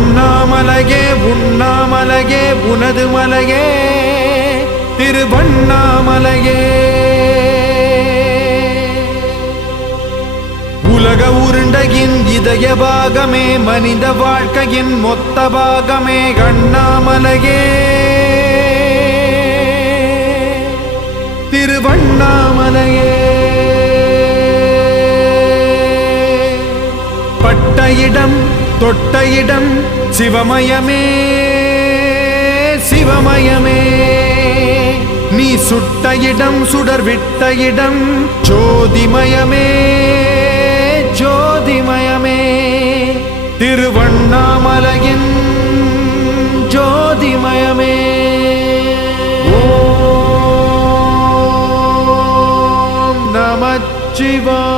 அண்ணாமலையே உண்ணாமலையே உனது மலையே திருவண்ணாமலையே. உலக உருண்டையின் இதய பாகமே மனித வாழ்க்கையின் மொத்த பாகமே அண்ணாமலையே திருவண்ணாமலையே. பட்ட இடம் தொட்ட இடம் சிவமயமே சிவமயமே. நீ சுட்ட இடம் சுடர் விட்ட இடம் ஜோதிமயமே ஜோதிமயமே. திருவண்ணாமலையின் ஜோதிமயமே. ஓம் நமச்சிவாய.